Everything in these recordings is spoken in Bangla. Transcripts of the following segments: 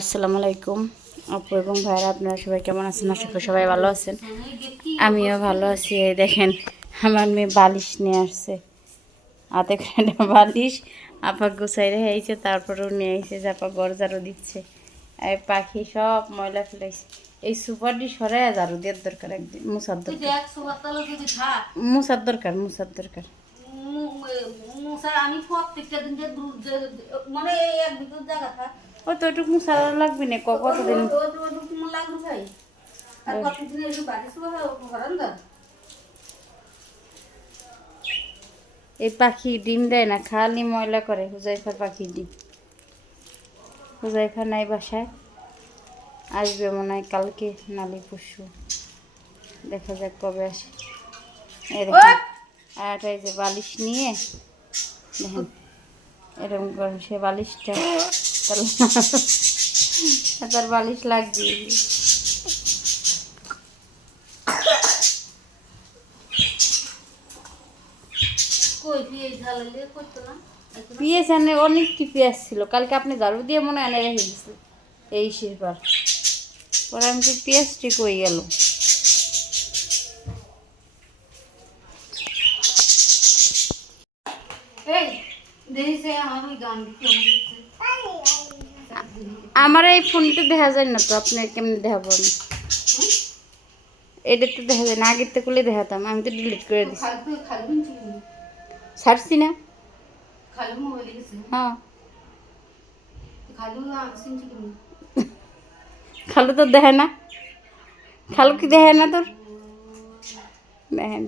আসসালামু আলাইকুম। আপু এবং ভাইরা আপনারা সবাই কেমন আছেন? আশা করি সবাই ভালো আছেন। আমিও ভালো আছি। এই দেখেন আমার মেয়ে বালিশ নিয়ে আসছে। হাতে করে বালিশ? আপা গুছাই রেখে আইছে তারপরেও নিয়ে আইছে যে আপা গড় ঝাড়ু দিচ্ছে। এই পাখি সব ময়লা ফেলাইছে। এই সুপারটি সরাই ঝাড়ু দেওয়ার দরকার একদিন মুসার দরকার। মুসার দরকার মুসার দরকার। আমি প্রত্যেকটা দিন যে মানে এক দুটো জায়গা থাক ও তো একটু মুসার লাগবে না কতদিন? এই পাখি ডিম দেয় না খালি ময়লা করে হুজাইফার পাখি ডিম। হুজাইফা নাই বাসায়। আসবে মনে হয় কালকে নালি পরশু। দেখা যাক কবে আসে। দেখেন আর এই যে বালিশ নিয়ে দেখেন এরকম করে সে বালিশটা তার- তার বালিশ লাগবে কই দিয়ে ঝালালে করতো না এখন পিএস এনে অনেকটি পিঁয়াজ ছিল। কালকে আপনি ঝাড়ু দিয়ে মনে হয় এনে রেখে দিয়েছিল এই শেষবার। পরে আমি তো পেঁয়াজটি কই গেল। এই দেখি সে আমার ওই গান কেমন হচ্ছে আমার এই ফোনটা দেখা যায় না তো আপনি কেমনি দেখাবো আমি? এটা তো দেখা যায় না, আগের তো করলে দেখাতাম, আমি তো ডিলিট করে কিন্তু ছাড়ছি না? হ্যাঁ। খালি তো দেখে না। খালু কি দেখে না তোর? দেখেন।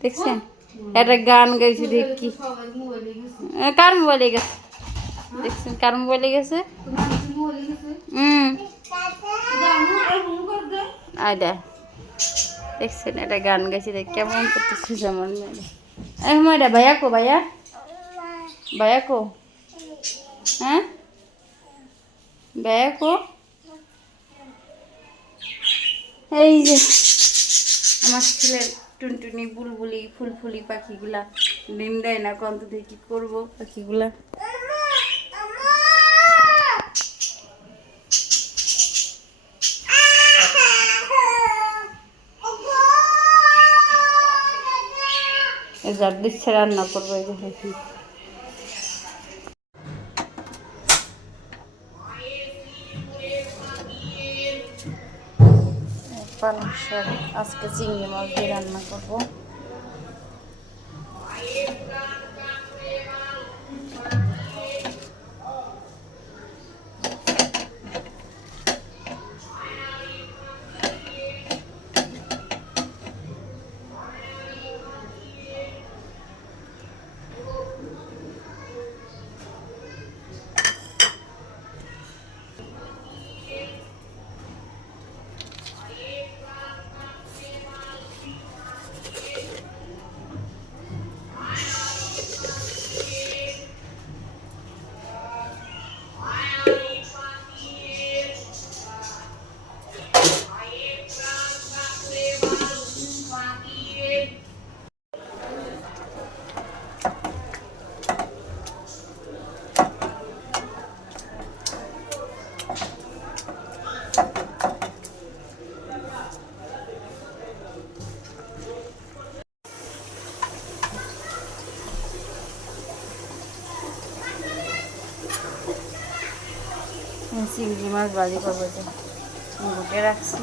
দেখছেন? একটা গান গাইছি দেখি। কার মোবাইলে গেছে? দেখছেন কার মোবাইলে গেছে? হুম। আয়দা দেখছেন একটা গান গাইছি দেখ, কেমন করতেছিস আমার মেয়ে এই ময়রা, ভাইয়া কো, ভাইয়া? ভাইয়া কো? হ্যাঁ? ভাইয়া কো? এই যে, আমার ছেলের টুনটুনি, বুলবুলি, ফুলফুলি পাখিগুলা ডিম দেয় না, কন্ত কি করব পাখিগুলা? এই যার দিচ্ছে, রান্না করব এই দেখেছি পালং শাক আজকে চিংড়ি মাছ দিয়ে রান্না করব। মাছ বাজি করব যে। গুটে রাখছি।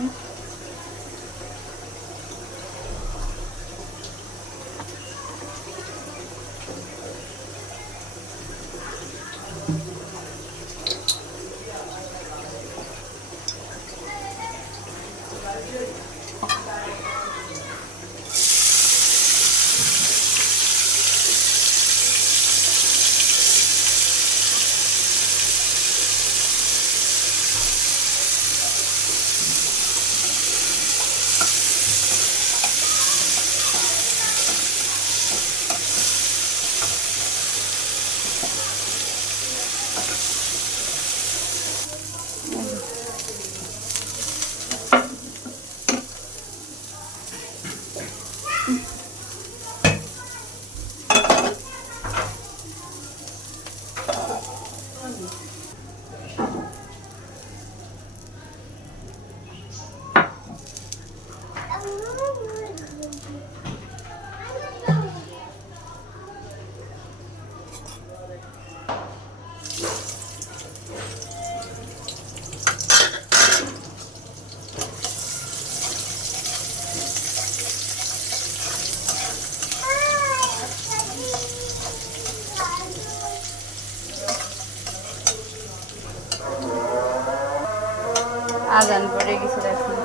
আজান পড়ে গেছে দেখুন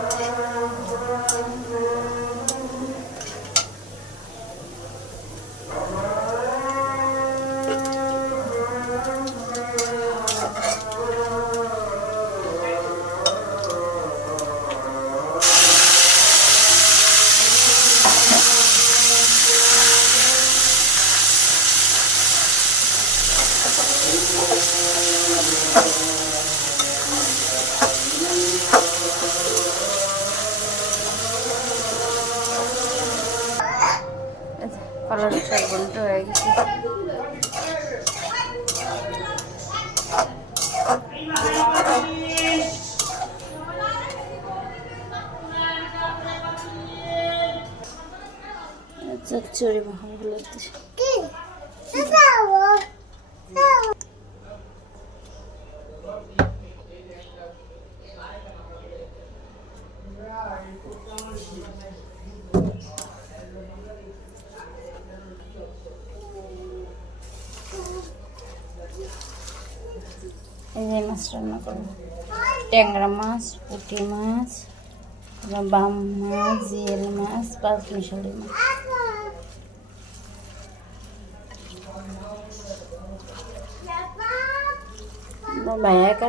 কলার শাক বন্ধ হয়ে গেছে। চচ্চড়ি মহাগুলো এই যে মাছ রান্না করব। ট্যাংরা মাছ, পুঁটি মাছ বাম মাছ, জিয়েল মাছ পাঁচ মিশালি মাছ। ভাইয়া একা?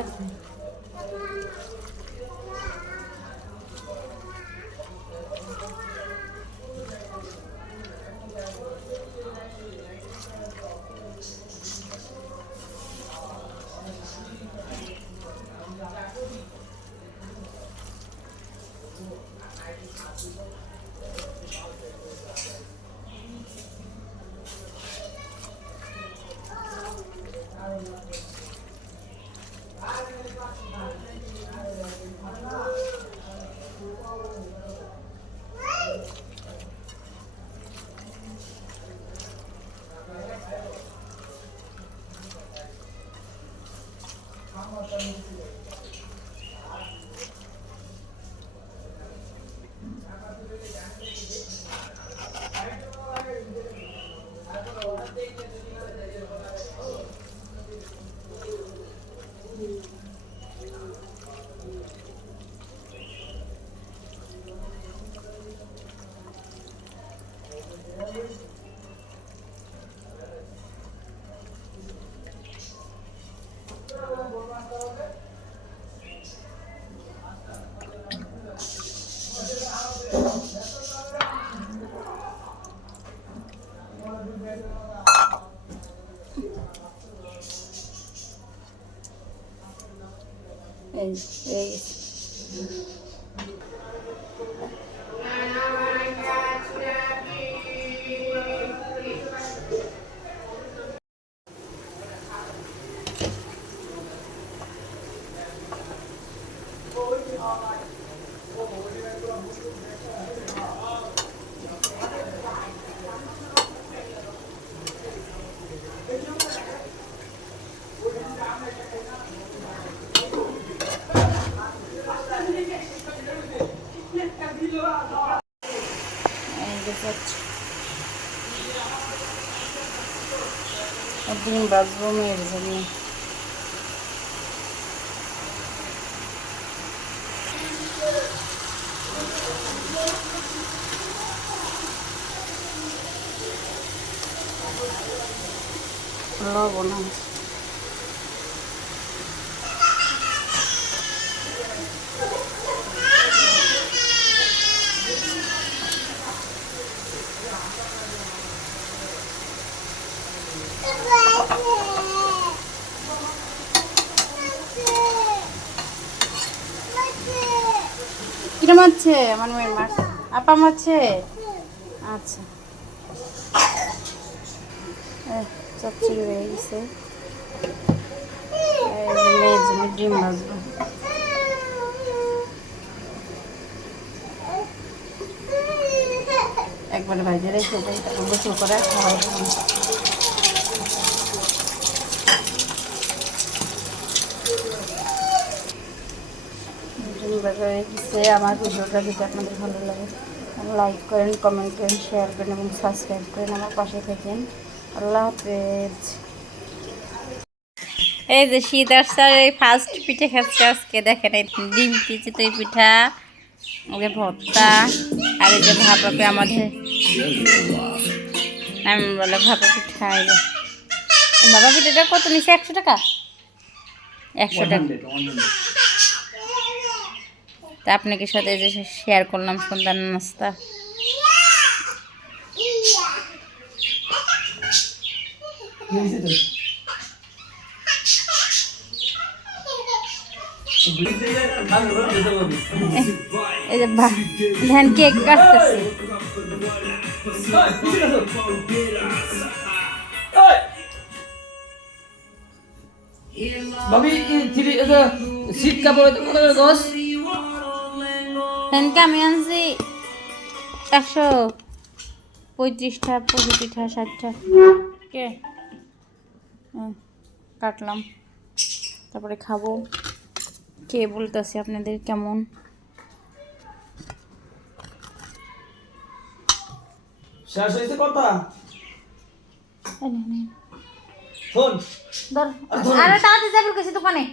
এই যে যাচ্ছে ডিম বাজবো মেয়ের জন্য লবণ আছে কিরম আছে আমার মেয়ের মাছ আপা মাছে আচ্ছা। হয়ে গেছে। মেয়ের জন্য ডিম একবারে ভাজে রেখে গোসল করে খাওয়াই হয়ে গেছে। আমার ভিডিওটা যদি আপনাদের ভালো লাগে লাইক করেন কমেন্ট করেন শেয়ার করেন এবং সাবস্ক্রাইব করেন আমার পাশে থাকেন। আল্লাহ হাফেজ। এই যে শীত আসছে আর এই ফার্স্ট পিঠে খাচ্ছে আজকে দেখেন এই ডিম চিচিতই পিঠা ওকে ভর্তা আর এই যে ভাপাকে আমাদের আমি বলে ভাপা পিঠা এই ভাপা পিঠাটা কত নিচ্ছে একশো টাকা? একশো টাকা। তা আপনাকে সাথে যে শেয়ার করলাম, সন্ধ্যার নাস্তা। এই যে ধান কেক কাটতেছে। ভাবি কাপড় গছ। ফ্যানকে আমি আনছি একশো পঁয়ত্রিশটা পঁয়ষট্টিটা ষাটটা। কে? কাটলাম। তারপরে খাব। কে বলতেছি আপনাদের কেমন? শেষ হয়েছে কথা? আরে তাড়াতাড়ি যাব কিছু দোকানে।